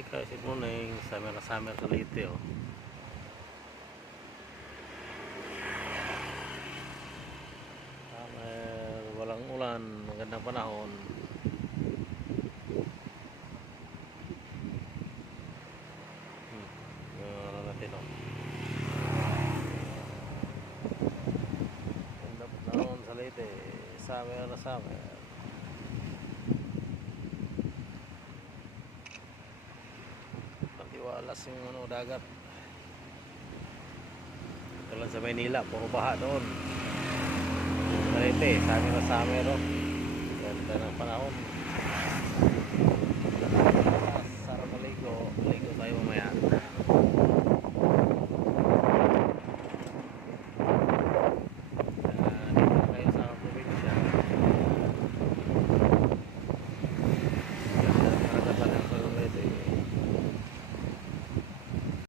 Ay guys, good morning. Summer na summer sa Leyte, oh. Summer, walang ulan, magandang panahon. Ano natin, oh. Magandang panahon sa Leyte. Summer na summer. Pagdiwalas yung dagat. Tulad sa Maynila, puro baha doon. Sa Leyte, summer na summer, oh. Ganda ng panahon.